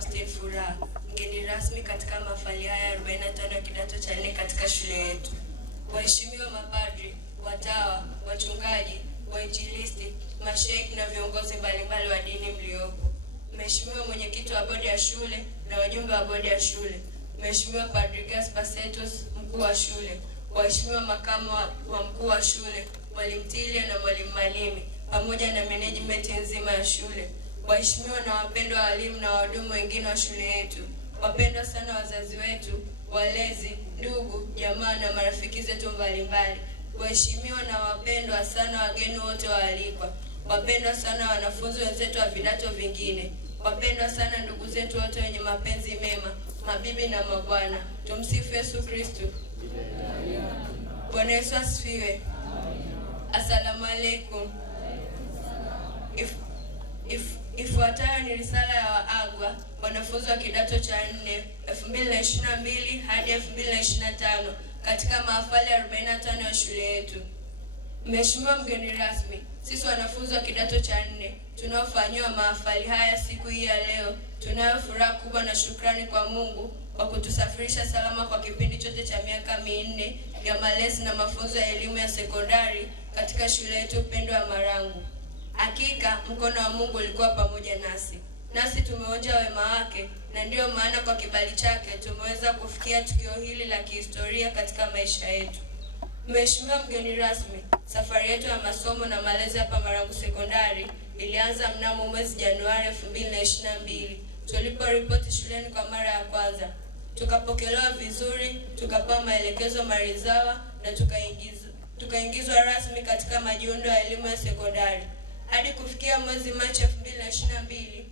Austin Furaha, mgeni rasmi katika mahafali haya 45 ya kidato cha 4 katika shule yetu. Waheshimiwa mapadri, watawa, wachungaji, wainjilisti, masheikh na viongozi mbalimbali wa dini mliopo. Mheshimiwa mwenyekiti wa bodi ya shule na wajumbe wa bodi ya shule. Mheshimiwa Padre Gaspar Setos, mkuu wa shule. Waheshimiwa makamu wa mkuu wa shule, Mwalimu Tilia na Mwalimu Malimi, pamoja na management nzima ya shule. Waheshimiwa na wapendwa walimu na wahudumu wengine wa shule yetu. Wapendwa sana wazazi wetu, walezi, ndugu, jamaa na marafiki zetu mbalimbali. Waheshimiwa na wapendwa sana wageni wote waalikwa. Wapendwa sana wanafunzi wenzetu wa vidato vingine. Wapendwa sana ndugu zetu wote wenye mapenzi mema, mabibi na mabwana. Tumsifu Yesu Kristo. Bwana Yesu asifiwe. Asalamu alaykum. Ifuatayo ni risala ya waagwa wanafunzi wa kidato cha 4 2022 hadi 2025 katika mahafali 45 ya shule yetu. Mheshimiwa mgeni rasmi, sisi wanafunzi wa kidato cha 4 tunaofanywa mahafali haya siku hii ya leo, tunayo furaha kubwa na shukrani kwa Mungu kwa kutusafirisha salama kwa kipindi chote cha miaka 4 ya malezi na mafunzo ya elimu ya sekondari katika shule yetu pendwa ya Marangu. Hakika mkono wa Mungu ulikuwa pamoja nasi tumeonja wema wake, na ndio maana kwa kibali chake tumeweza kufikia tukio hili la kihistoria katika maisha yetu. Mheshimiwa mgeni rasmi, safari yetu ya masomo na malezi hapa Marangu Sekondari ilianza mnamo mwezi Januari 2022 tuliporipoti shuleni kwa mara ya kwanza. Tukapokelewa vizuri, tukapewa maelekezo maridhawa na tukaingizwa rasmi katika majiundo ya elimu ya sekondari. Hadi kufikia mwezi Machi 2022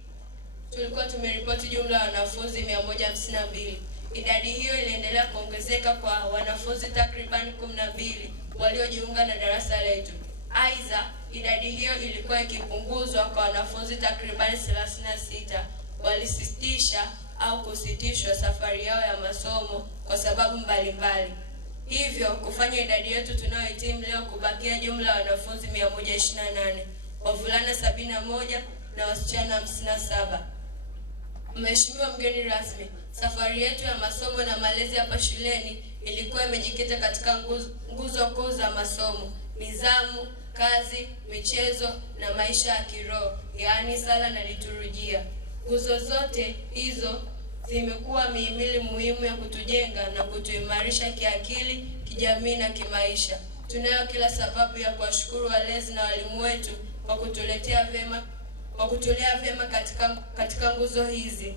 tulikuwa tumeripoti jumla ya wanafunzi 152. Idadi hiyo iliendelea kuongezeka kwa wanafunzi takriban 12 waliojiunga na darasa letu. Aidha, idadi hiyo ilikuwa ikipunguzwa kwa wanafunzi takriban 36 walisitisha au kusitishwa safari yao ya masomo kwa sababu mbalimbali. Hivyo kufanya idadi yetu tunayohitimu leo kubakia jumla ya wanafunzi 128, wavulana 71 na wasichana 57. Mheshimiwa mgeni rasmi, safari yetu ya masomo na malezi hapa shuleni ilikuwa imejikita katika nguzo kuu za masomo: nidhamu, kazi, michezo na maisha ya kiroho, yaani sala na liturujia. Nguzo zote hizo zimekuwa mihimili muhimu ya kutujenga na kutuimarisha kiakili, kijamii na kimaisha. Tunayo kila sababu ya kuwashukuru walezi na walimu wetu kwa kutulea vyema katika nguzo hizi.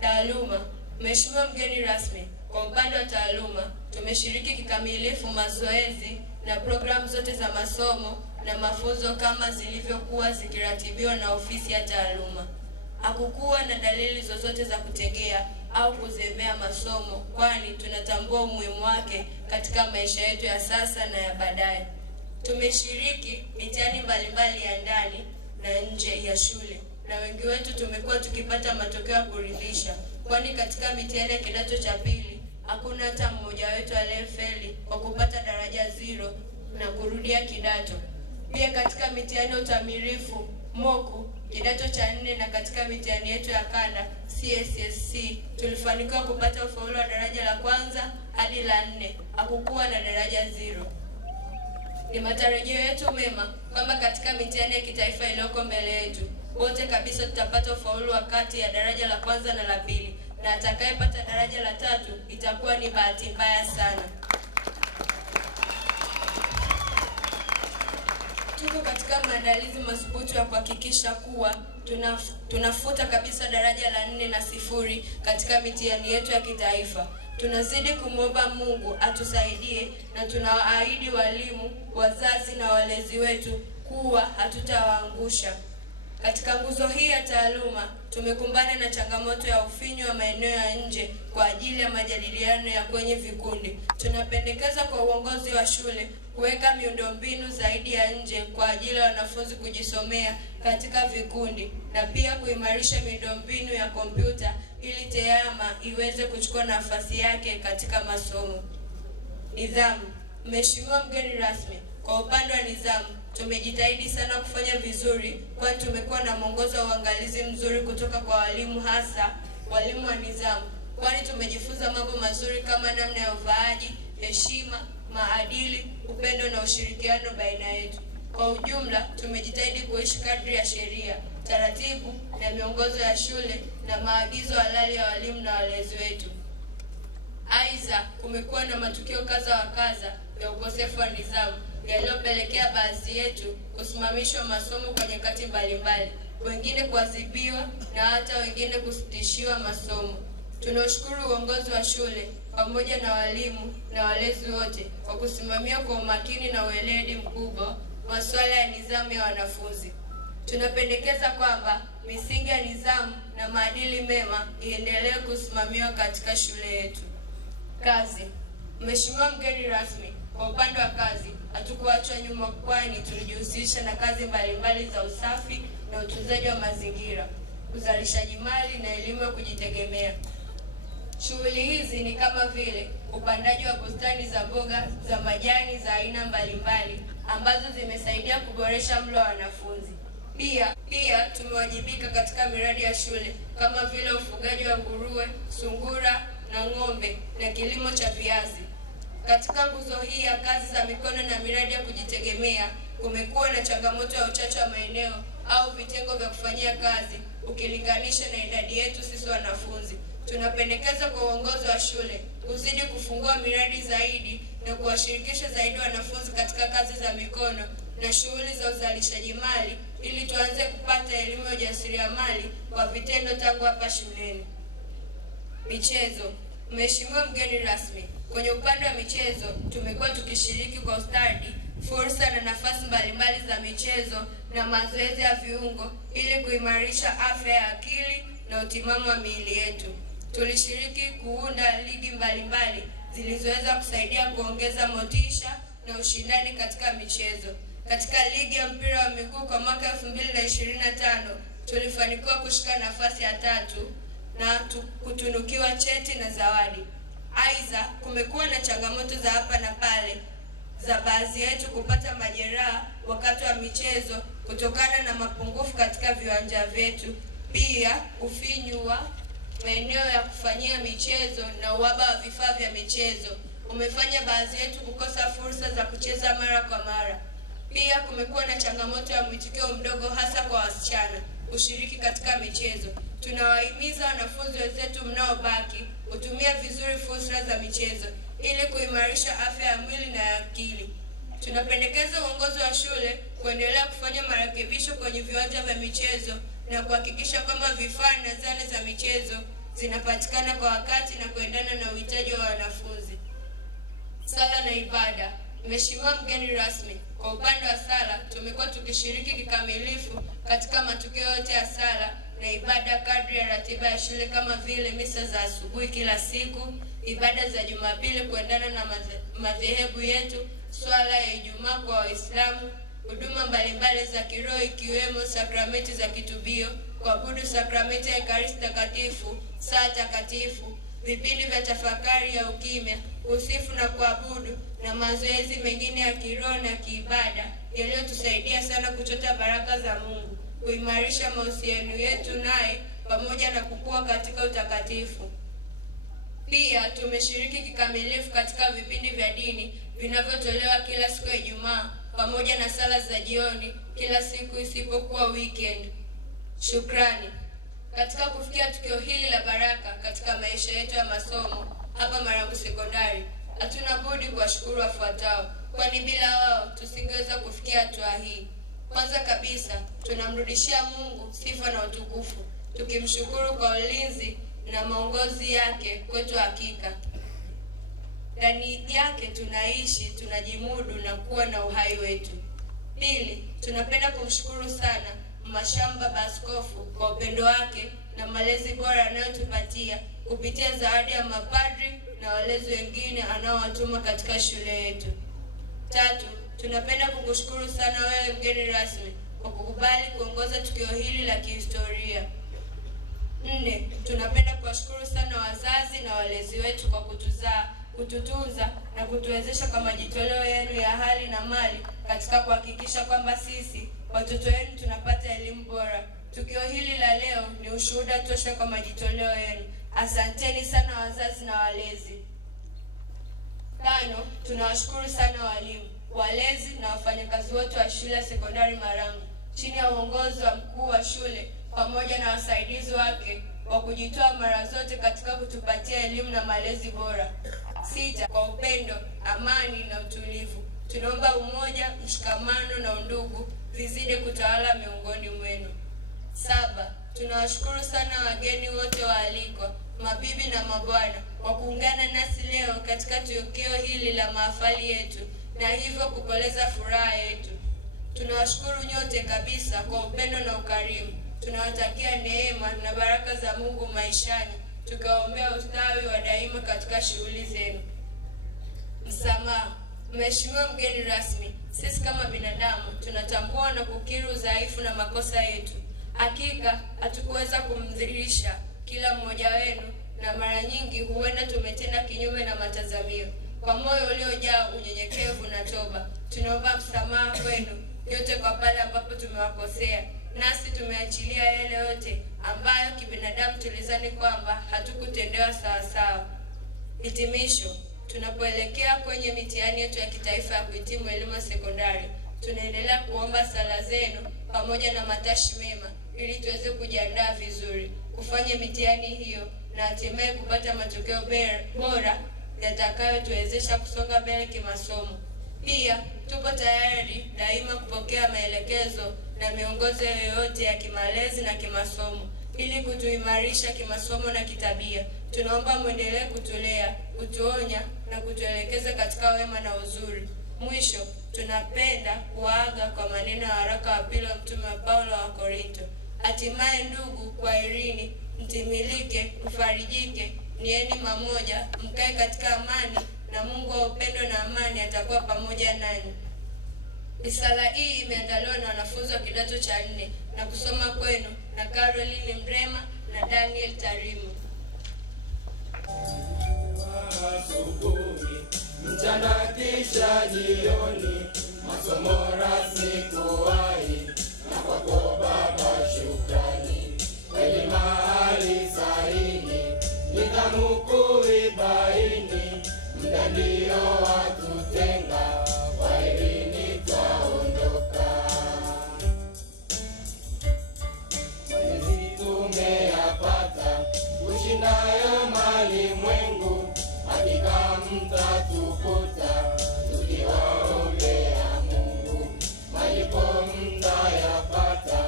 Taaluma. Mheshimiwa mgeni rasmi, kwa upande wa taaluma tumeshiriki kikamilifu mazoezi na programu zote za masomo na mafunzo kama zilivyokuwa zikiratibiwa na ofisi ya taaluma. Hakukuwa na dalili zozote za kutegea au kuzembea masomo, kwani tunatambua umuhimu wake katika maisha yetu ya sasa na ya baadaye. Tumeshiriki mitihani mbalimbali ya ndani na nje ya shule, na wengi wetu tumekuwa tukipata matokeo ya kuridhisha, kwani katika mitihani ya kidato cha 2 hakuna hata mmoja wetu aliyefeli kwa kupata daraja 0 na kurudia kidato. Pia katika mitihani ya utamilifu moku kidato cha 4 na katika mitihani yetu ya kanda CSSC tulifanikiwa kupata ufaulu wa daraja la 1 hadi la 4, hakukuwa na daraja 0. Ni matarajio yetu mema kwamba katika mitihani ya kitaifa iliyoko mbele yetu wote kabisa tutapata ufaulu wa kati ya daraja la 1 na la 2, na atakayepata daraja la 3 itakuwa ni bahati mbaya sana. Tuko katika maandalizi madhubuti ya kuhakikisha kuwa tunafuta kabisa daraja la 4 na 0 katika mitihani yetu ya kitaifa. Tunazidi kumwomba Mungu atusaidie, na tunawaahidi walimu, wazazi na walezi wetu kuwa hatutawaangusha. Katika nguzo hii ya taaluma tumekumbana na changamoto ya ufinyu wa maeneo ya nje kwa ajili ya majadiliano ya kwenye vikundi. Tunapendekeza kwa uongozi wa shule kuweka miundombinu zaidi ya nje kwa ajili ya wanafunzi kujisomea katika vikundi, na pia kuimarisha miundombinu ya kompyuta ili TEHAMA iweze kuchukua nafasi yake katika masomo. Nidhamu. Mheshimiwa mgeni rasmi, kwa upande wa nidhamu tumejitahidi sana kufanya vizuri, kwani tumekuwa na mwongozo wa uangalizi mzuri kutoka kwa walimu, hasa walimu wa nidhamu, kwani tumejifunza mambo mazuri kama namna ya uvaaji, heshima, maadili, upendo na ushirikiano baina yetu. Kwa ujumla, tumejitahidi kuishi kadri ya sheria, taratibu na miongozo ya shule na maagizo halali ya walimu na walezi wetu. Aidha, kumekuwa na matukio kadha wa kadha ya ukosefu wa nidhamu yaliyopelekea baadhi yetu kusimamishwa masomo kwa nyakati mbalimbali, wengine kuadhibiwa na hata wengine kusitishiwa masomo. Tunashukuru uongozi wa shule pamoja na walimu na walezi wote kwa kusimamia kwa umakini na weledi mkubwa masuala ya nidhamu ya wanafunzi. Tunapendekeza kwamba misingi ya nidhamu na maadili mema iendelee kusimamiwa katika shule yetu. Kazi. Mheshimiwa mgeni rasmi, kwa upande wa kazi, hatukuachwa nyuma, kwani tulijihusisha na kazi mbalimbali za usafi na utunzaji wa mazingira, uzalishaji mali na elimu ya kujitegemea. Shughuli hizi ni kama vile upandaji wa bustani za mboga za majani za aina mbalimbali ambazo zimesaidia kuboresha mlo wa wanafunzi. Pia tumewajibika katika miradi ya shule kama vile ufugaji wa nguruwe, sungura na ng'ombe na kilimo cha viazi. Katika nguzo hii ya kazi za mikono na miradi ya kujitegemea, kumekuwa na changamoto ya uchache wa maeneo au vitengo vya kufanyia kazi ukilinganisha na idadi yetu sisi wanafunzi. Tunapendekeza kwa uongozi wa shule kuzidi kufungua miradi zaidi na kuwashirikisha zaidi wanafunzi katika kazi za mikono na shughuli za uzalishaji mali ili tuanze kupata elimu ya ujasiriamali kwa vitendo tangu hapa shuleni. Michezo. Mheshimiwa mgeni rasmi, kwenye upande wa michezo tumekuwa tukishiriki kwa ustadi fursa na nafasi mbalimbali za michezo na mazoezi ya viungo ili kuimarisha afya ya akili na utimamu wa miili yetu. Tulishiriki kuunda ligi mbalimbali zilizoweza kusaidia kuongeza motisha na ushindani katika michezo. Katika ligi ya mpira wa miguu kwa mwaka 2025 tulifanikiwa kushika nafasi ya 3 na kutunukiwa cheti na zawadi. Aidha, kumekuwa na changamoto za hapa na pale za baadhi yetu kupata majeraha wakati wa michezo kutokana na mapungufu katika viwanja vyetu. Pia ufinyu wa maeneo ya kufanyia michezo na uhaba wa vifaa vya michezo umefanya baadhi yetu kukosa fursa za kucheza mara kwa mara. Pia kumekuwa na changamoto ya mwitikio mdogo hasa kwa wasichana kushiriki katika michezo. Tunawahimiza wanafunzi wenzetu mnaobaki kutumia vizuri fursa za michezo ili kuimarisha afya ya mwili na ya akili. Tunapendekeza uongozi wa shule kuendelea kufanya marekebisho kwenye viwanja vya michezo na kuhakikisha kwamba vifaa na zana za michezo zinapatikana kwa wakati na kuendana na uhitaji wa wanafunzi. Sala na ibada. Mheshimiwa mgeni rasmi, kwa upande wa sala tumekuwa tukishiriki kikamilifu katika matukio yote ya sala na ibada kadri ya ratiba ya shule kama vile misa za asubuhi kila siku, ibada za Jumapili kuendana na madhehebu yetu, swala ya Ijumaa kwa Waislamu, huduma mbalimbali za kiroho ikiwemo sakramenti za kitubio, kuabudu sakramenti ya Ekaristi Takatifu, saa takatifu, vipindi vya tafakari ya ukimya, usifu na kuabudu na mazoezi mengine ya kiroho na kiibada yaliyotusaidia sana kuchota baraka za Mungu, kuimarisha mahusiano yetu naye pamoja na kukua katika utakatifu. Pia tumeshiriki kikamilifu katika vipindi vya dini vinavyotolewa kila siku ya Ijumaa pamoja na sala za jioni kila siku isipokuwa weekend. Shukrani. Katika kufikia tukio hili la baraka katika maisha yetu ya masomo hapa Marangu Sekondari, hatuna budi kuwashukuru wafuatao, kwani bila wao tusingeweza kufikia hatua hii. Kwanza kabisa, tunamrudishia Mungu sifa na utukufu, tukimshukuru kwa ulinzi na maongozi yake kwetu. Hakika ndani yake tunaishi, tunajimudu na kuwa na uhai wetu. Pili, tunapenda kumshukuru sana Mashamba Baskofu kwa upendo wake na malezi bora anayotupatia kupitia zawadi ya mapadri na walezi wengine anaowatuma katika shule yetu. Tatu, tunapenda kukushukuru sana wewe mgeni rasmi kwa kukubali kuongoza tukio hili la kihistoria. 4, tunapenda kuwashukuru sana wazazi na walezi wetu kwa kutuzaa kututunza na kutuwezesha kwa majitoleo yenu ya hali na mali katika kuhakikisha kwamba sisi watoto wenu tunapata elimu bora. Tukio hili la leo ni ushuhuda tosha kwa majitoleo yenu. Asanteni sana wazazi na walezi. 5. Tunawashukuru sana walimu, walezi na wafanyakazi wote wa shule ya sekondari Marangu chini ya uongozi wa mkuu wa shule pamoja na wasaidizi wake wa kujitoa mara zote katika kutupatia elimu na malezi bora. 6. Kwa upendo, amani na utulivu, tunaomba umoja, mshikamano na undugu vizidi kutawala miongoni mwenu. 7. Tunawashukuru sana wageni wote waalikwa, mabibi na mabwana, kwa kuungana nasi leo katika tukio hili la mahafali yetu na hivyo kukoleza furaha yetu. Tunawashukuru nyote kabisa kwa upendo na ukarimu. Tunawatakia neema na baraka za Mungu maishani, tukaombea ustawi wa daima katika shughuli zenu. Msamaha. Mheshimiwa mgeni rasmi, sisi kama binadamu tunatambua na kukiri udhaifu na makosa yetu. Hakika hatukuweza kumdhihirisha kila mmoja wenu na mara nyingi huenda tumetenda kinyume na matazamio. Kwa moyo uliojaa unyenyekevu na toba, tunaomba msamaha kwenu yote kwa pale ambapo tumewakosea, nasi tumeachilia yale yote ambayo kibinadamu tulizani kwamba hatukutendewa sawa sawa. Hitimisho. Tunapoelekea kwenye mitihani yetu ya kitaifa ya kuhitimu elimu ya sekondari, tunaendelea kuomba sala zenu pamoja na matashi mema ili tuweze kujiandaa vizuri kufanya mitihani hiyo na hatimaye kupata matokeo bora yatakayotuwezesha kusonga mbele kimasomo. Pia tupo tayari daima kupokea maelekezo na miongozo yoyote ya kimalezi na kimasomo ili kutuimarisha kimasomo na kitabia. Tunaomba muendelee kutulea, kutuonya na kutuelekeza katika wema na uzuri. Mwisho, tunapenda kuaga kwa maneno ya waraka wa pili wa Mtume Paulo wa Korinto. Hatimaye ndugu, kwaherini, mtimilike, mfarijike, nieni mamoja, mkae katika amani, na Mungu wa upendo na amani atakuwa pamoja nanyi. Risala hii imeandaliwa na wanafunzi wa kidato cha 4 na kusoma kwenu na Caroline Mrema na Daniel Tarimu. Asubuhi, mchana kisha jioni, masomo rasmi kuwahi, na kwako Baba shukrani. Kweli mahali sahihi, nidhamu kuibaini, muda ndio watutenga, kwaherini twaondoka. Malezi tumeyapata, kushindayo malimwengu, hakika mtatukuta, tukiwaombea Mungu. Malipo mtayapata,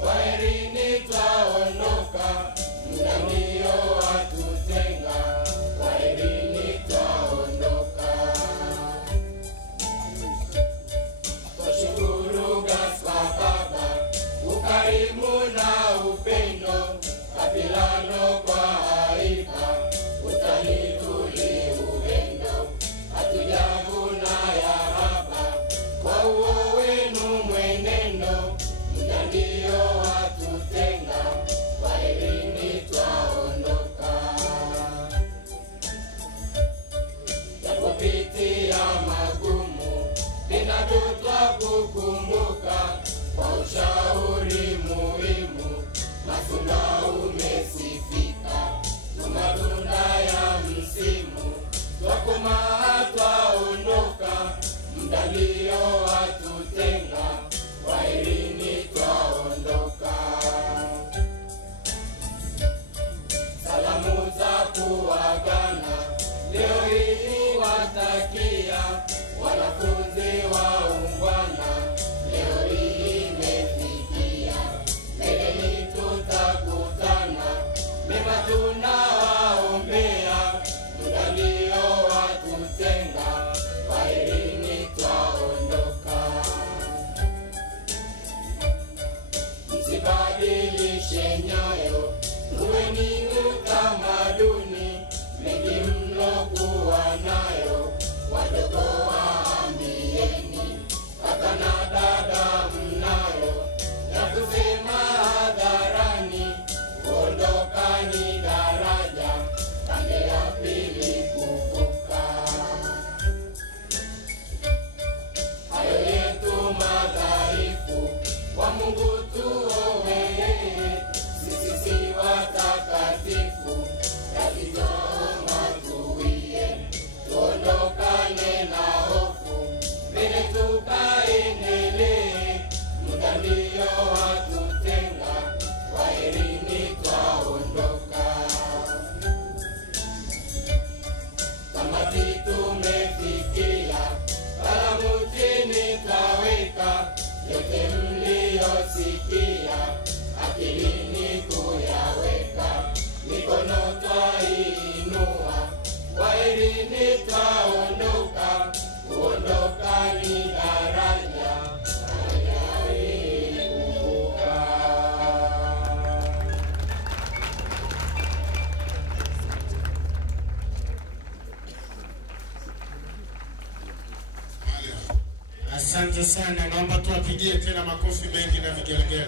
kwaherini twaondoka, muda ndio watutenga, kwaherini twaondoka. Twashukuru Gaspar Baba, ukarimu na upendo, kapilano kwa haiba, utanituli upendo, hatujavuna ya haba, kwa uo wenu mwenendo, muda ndio watutenga, kwaherini twaondoka. Yapopitia magumu, bado twakukumbuka, kwa ushauri muhimu, matunda umesifika, matunda ya msimu, twakomaa twaondoka, muda ndio watutenga, kwaherini twaondoka. Salamu za kuagana leo hii watakia, wanafunzi waungwana, leo hii imefikia, mbeleni tutakutana, mema tunawaombea, muda ndio watutenga, kwaherini twaondoka. Msibadilishe nyayo, kuweni utamaduni, mengi mlokuwa nayo, wadogo waambieni, kaka na dada mnayo, ya kusema hadharani, kuondoka ni daraja, pande ya pili kuvuka. Asante sana, naomba tuwapigie tena makofi mengi na vigelegele.